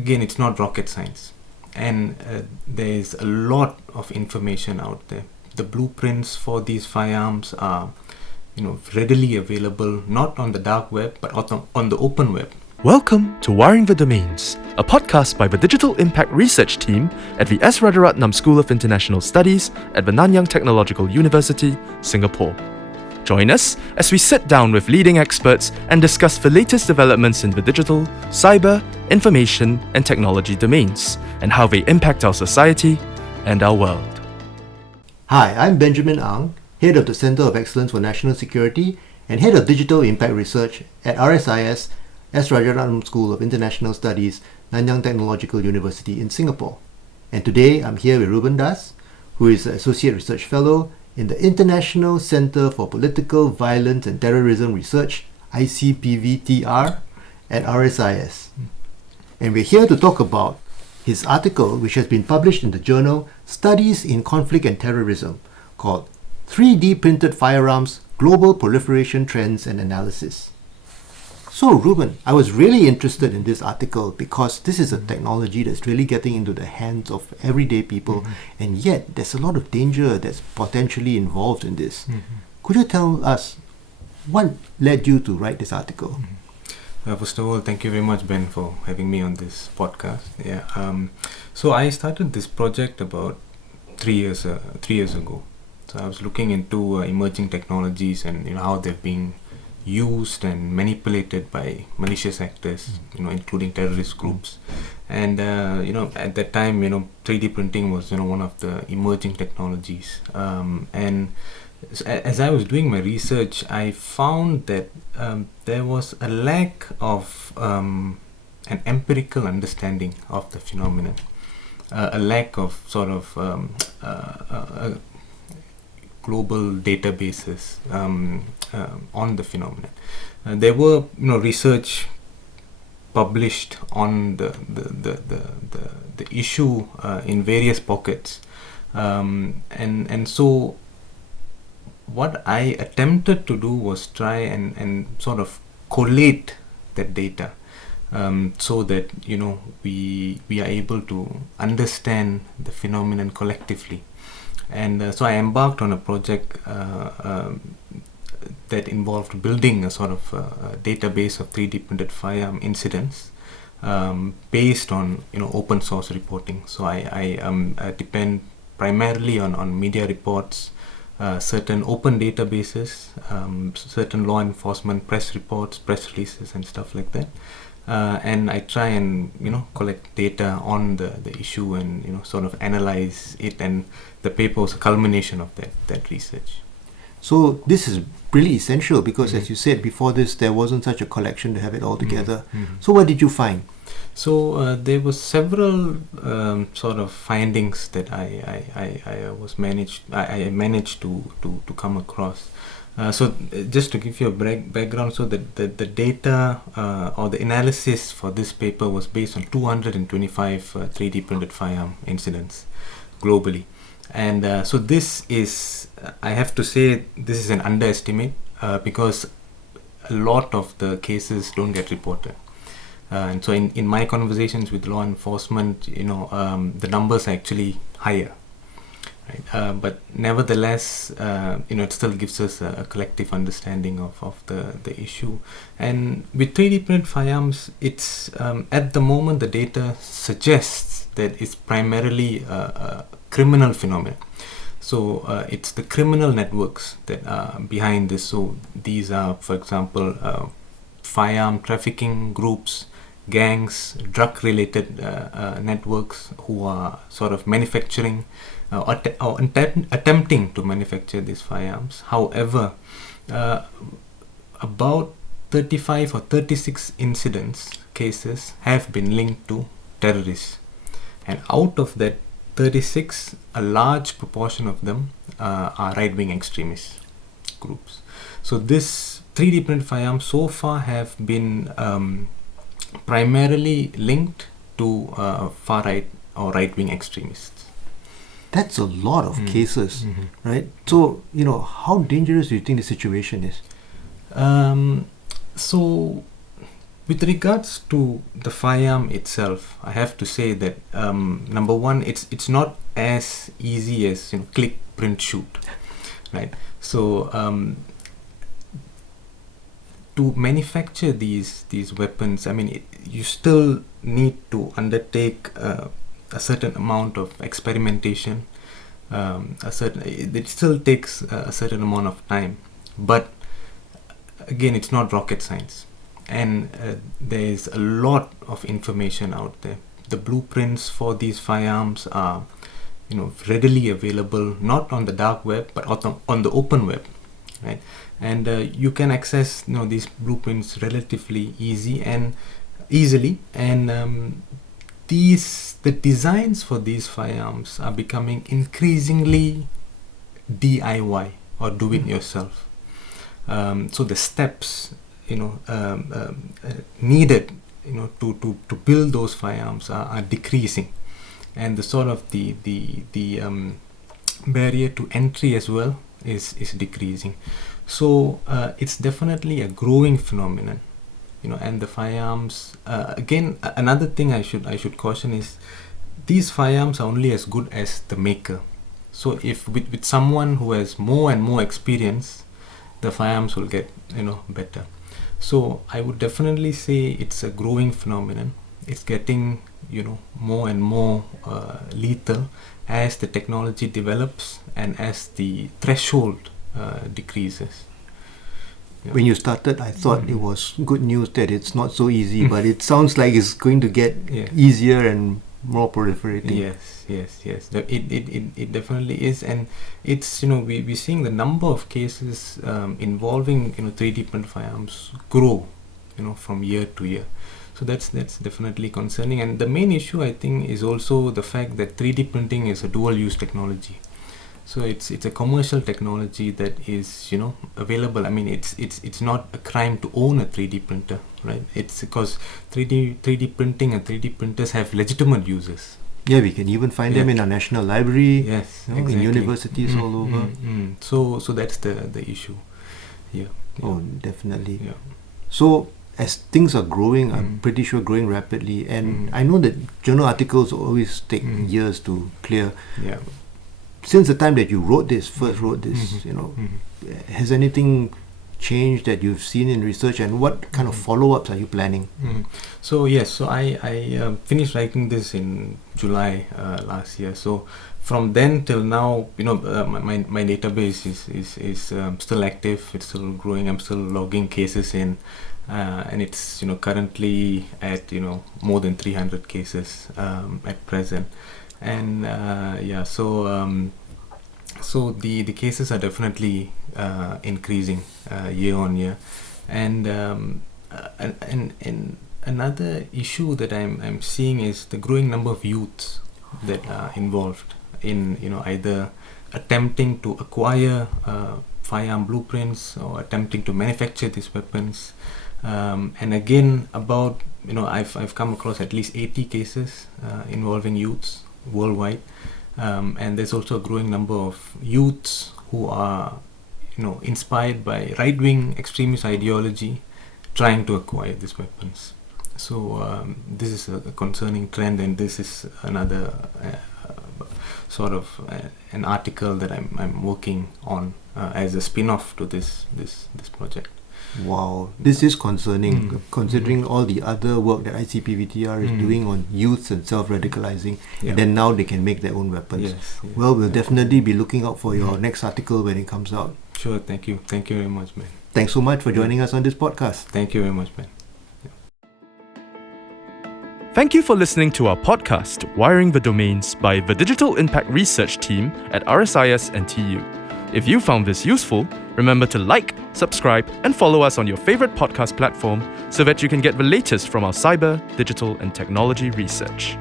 again, it's not rocket science. And there's a lot of information out there. The blueprints for these firearms are readily available, not on the dark web, but on the open web. Welcome to Wiring the Domains, a podcast by the Digital Impact Research Team at the S. Rajaratnam School of International Studies at the Nanyang Technological University, Singapore. Join us as we sit down with leading experts and discuss the latest developments in the digital, cyber, information, and technology domains, and how they impact our society and our world. Hi, I'm Benjamin Ang, Head of the Centre of Excellence for National Security and Head of Digital Impact Research at RSIS, S. Rajaratnam School of International Studies, Nanyang Technological University in Singapore. And today I'm here with Rueben Dass, who is an Associate Research Fellow in the International Centre for Political, Violence and Terrorism Research, ICPVTR, at RSIS. And we're here to talk about his article, which has been published in the journal Studies in Conflict and Terrorism, called 3D Printed Firearms, Global Proliferation Trends and Analysis. So Rueben, I was really interested in this article because this is a technology that's really getting into the hands of everyday people, and yet there's a lot of danger that's potentially involved in this. Could you tell us what led you to write this article? First of all, thank you very much, Ben, for having me on this podcast. So I started this project about 3 years ago. So I was looking into emerging technologies and how they're being used and manipulated by malicious actors, including terrorist groups. And at that time, 3D printing was one of the emerging technologies. And as I was doing my research, I found that there was a lack of an empirical understanding of the phenomenon, a lack of sort of global databases on the phenomenon. There were research published on the issue in various pockets, and so what I attempted to do was try and sort of collate that data, so that we are able to understand the phenomenon collectively. And so I embarked on a project that involved building a sort of database of 3D printed firearm incidents based on open source reporting. So I depend primarily on media reports, certain open databases, certain law enforcement press reports, press releases and stuff like that. And I try and collect data on the issue and sort of analyze it, and the paper was a culmination of that research. So this is really essential because, as you said, before this there wasn't such a collection to have it all together. So what did you find? So there were several sort of findings that I managed to come across. So just to give you a background, so that the data or the analysis for this paper was based on 225 3D printed firearm incidents globally. And so this is, I have to say, this is an underestimate because a lot of the cases don't get reported. And so in my conversations with law enforcement, the numbers are actually higher. Right? But nevertheless, it still gives us a collective understanding of the issue. And with 3D printed firearms, it's at the moment the data suggests that it's primarily a criminal phenomenon. So it's the criminal networks that are behind this. So these are, for example, firearm trafficking groups, gangs, drug-related networks who are sort of manufacturing or attempting to manufacture these firearms. However, about 35 or 36 cases have been linked to terrorists. And out of that 36, a large proportion of them are right-wing extremist groups. So this 3D printed firearms so far have been primarily linked to far-right or right-wing extremists. That's a lot of cases, right? So, how dangerous do you think the situation is? So With regards to the firearm itself, I have to say that number one, it's not as easy as click, print, shoot, right? So to manufacture these weapons, I mean, you still need to undertake a certain amount of experimentation. It still takes a certain amount of time, but again, it's not rocket science. And there is a lot of information out there. The blueprints for these firearms are, readily available, not on the dark web, but on the open web, right? And you can access, these blueprints relatively easily. And the designs for these firearms are becoming increasingly DIY or do it yourself. So the steps needed to build those firearms are decreasing, and the sort of the barrier to entry as well is decreasing. So it's definitely a growing phenomenon, and the firearms again, another thing I should caution is these firearms are only as good as the maker. So if with someone who has more and more experience, the firearms will get better. So I would definitely say it's a growing phenomenon. It's getting more and more lethal as the technology develops and as the threshold decreases. Yeah. When you started, I thought it was good news that it's not so easy, but it sounds like it's going to get easier and more proliferating. Yes. It definitely is, and it's we're seeing the number of cases involving 3D print firearms grow from year to year. So that's definitely concerning, and the main issue I think is also the fact that 3D printing is a dual use technology. So it's a commercial technology that is available. I mean, it's not a crime to own a 3D printer, right? It's because 3D printing and 3D printers have legitimate uses. Yeah, we can even find them in our national library. Yes, exactly. In universities all over. So that's the issue. Yeah. Oh, definitely. Yeah. So as things are growing, I'm pretty sure growing rapidly, and I know that journal articles always take years to clear. Yeah. Since the time that you first wrote this, has anything changed that you've seen in research, and what kind of follow-ups are you planning? So I finished writing this in July last year. So from then till now, my database is still active. It's still growing. I'm still logging cases in, and it's currently at more than 300 cases at present. And so the cases are definitely increasing year on year, and another issue that I'm seeing is the growing number of youths that are involved in either attempting to acquire firearm blueprints or attempting to manufacture these weapons. And again, about I've come across at least 80 cases involving youths worldwide, and there's also a growing number of youths who are inspired by right-wing extremist ideology trying to acquire these weapons. So this is a concerning trend, and this is another sort of an article that I'm working on as a spin-off to this project. Wow, this is concerning, considering all the other work that ICPVTR is doing on youths and self-radicalizing, and then now they can make their own weapons. Yes. Well, we'll definitely be looking out for your next article when it comes out. Sure, thank you very much, man. Thanks so much for joining us on this podcast. Thank you very much, man. Thank you for listening to our podcast, Wiring the Domains, by the Digital Impact Research Team at RSIS and TU. If you found this useful, remember to like, subscribe, and follow us on your favorite podcast platform so that you can get the latest from our cyber, digital, and technology research.